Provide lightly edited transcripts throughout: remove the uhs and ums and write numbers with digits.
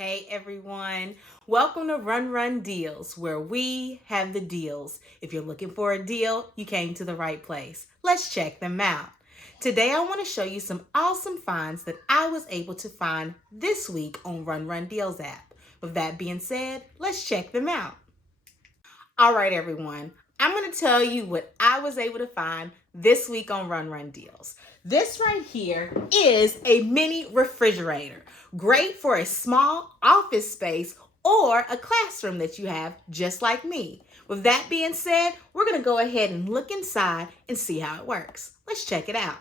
Hey everyone, welcome to Run Deals, where we have the deals. If you're looking for a deal, you came to the right place. Let's check them out. Today I want to show you some awesome finds that I was able to find this week on Run Deals app. With that being said, let's check them out. All right everyone, I'm going to tell you what I was able to find this week on Run Deals. This right here is a mini refrigerator. Great for a small office space or a classroom that you have just like me. With that being said, we're going to go ahead and look inside and see how it works. Let's check it out.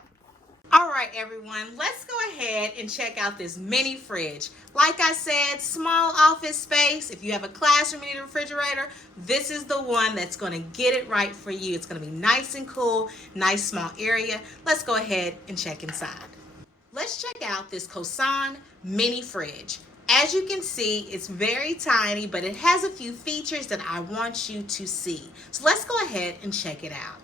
All right, everyone, let's go ahead and check out this mini fridge. Like I said, small office space. If you have a classroom and need a refrigerator, this is the one that's going to get it right for you. It's going to be nice and cool, nice small area. Let's go ahead and check inside. Let's check out this COOSEON mini fridge. As you can see, it's very tiny, but it has a few features that I want you to see. So let's go ahead and check it out.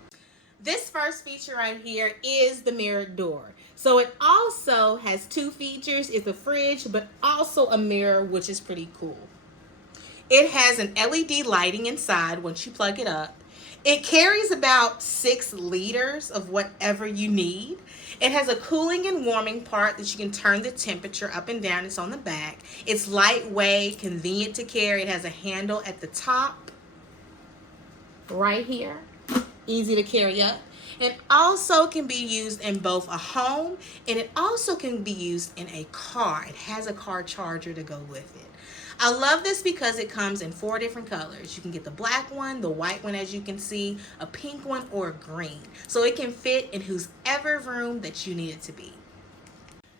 This first feature right here is the mirrored door. So it also has two features. It's a fridge, but also a mirror, which is pretty cool. It has an LED lighting inside once you plug it up. It carries about 6 liters of whatever you need. It has a cooling and warming part that you can turn the temperature up and down. It's on the back. It's lightweight, convenient to carry. It has a handle at the top right here. Easy to carry up. It also can be used in both a home and it also can be used in a car. It has a car charger to go with it. I love this because it comes in 4 different colors. You can get the black one, the white one as you can see, a pink one, or a green. So it can fit in whosever room that you need it to be.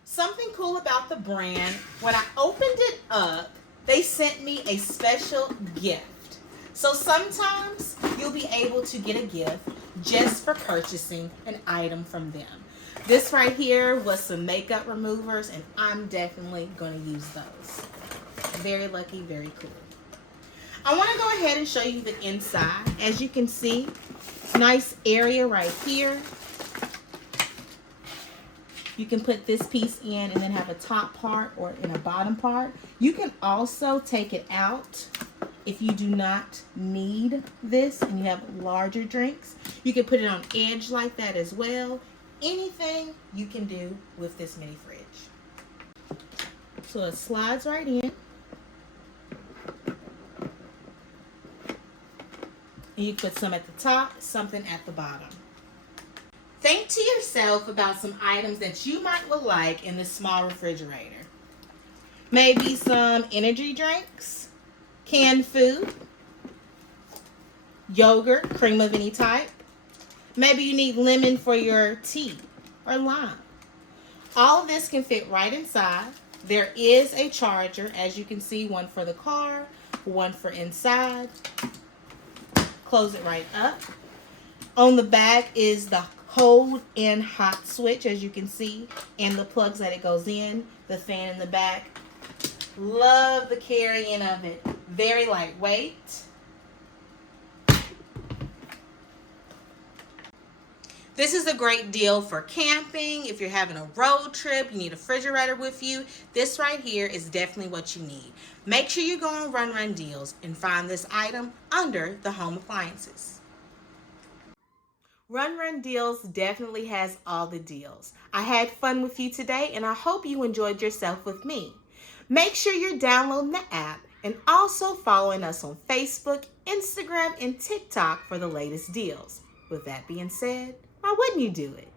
Something cool about the brand, when I opened it up, they sent me a special gift. So sometimes you'll be able to get a gift just for purchasing an item from them. This right here was some makeup removers and I'm definitely going to use those. Very lucky, very cool. I want to go ahead and show you the inside. As you can see, nice area right here. You can put this piece in and then have a top part or in a bottom part. You can also take it out if you do not need this and you have larger drinks. You can put it on edge like that as well. Anything you can do with this mini fridge. So it slides right in. And you put some at the top, something at the bottom. Think to yourself about some items that you might would like in this small refrigerator. Maybe some energy drinks, canned food, yogurt, cream of any type. Maybe you need lemon for your tea or lime. All of this can fit right inside. There is a charger, as you can see, one for the car, one for inside. Close it right up. On the back is the cold and hot switch, as you can see, and the plugs that it goes in, the fan in the back. Love the carrying of it. Very lightweight. This is a great deal for camping. If you're having a road trip, you need a refrigerator with you, this right here is definitely what you need. Make sure you go on Run Deals and find this item under the home appliances. Run Deals definitely has all the deals. I had fun with you today and I hope you enjoyed yourself with me. Make sure you're downloading the app and also following us on Facebook, Instagram, and TikTok for the latest deals. With that being said, why wouldn't you do it?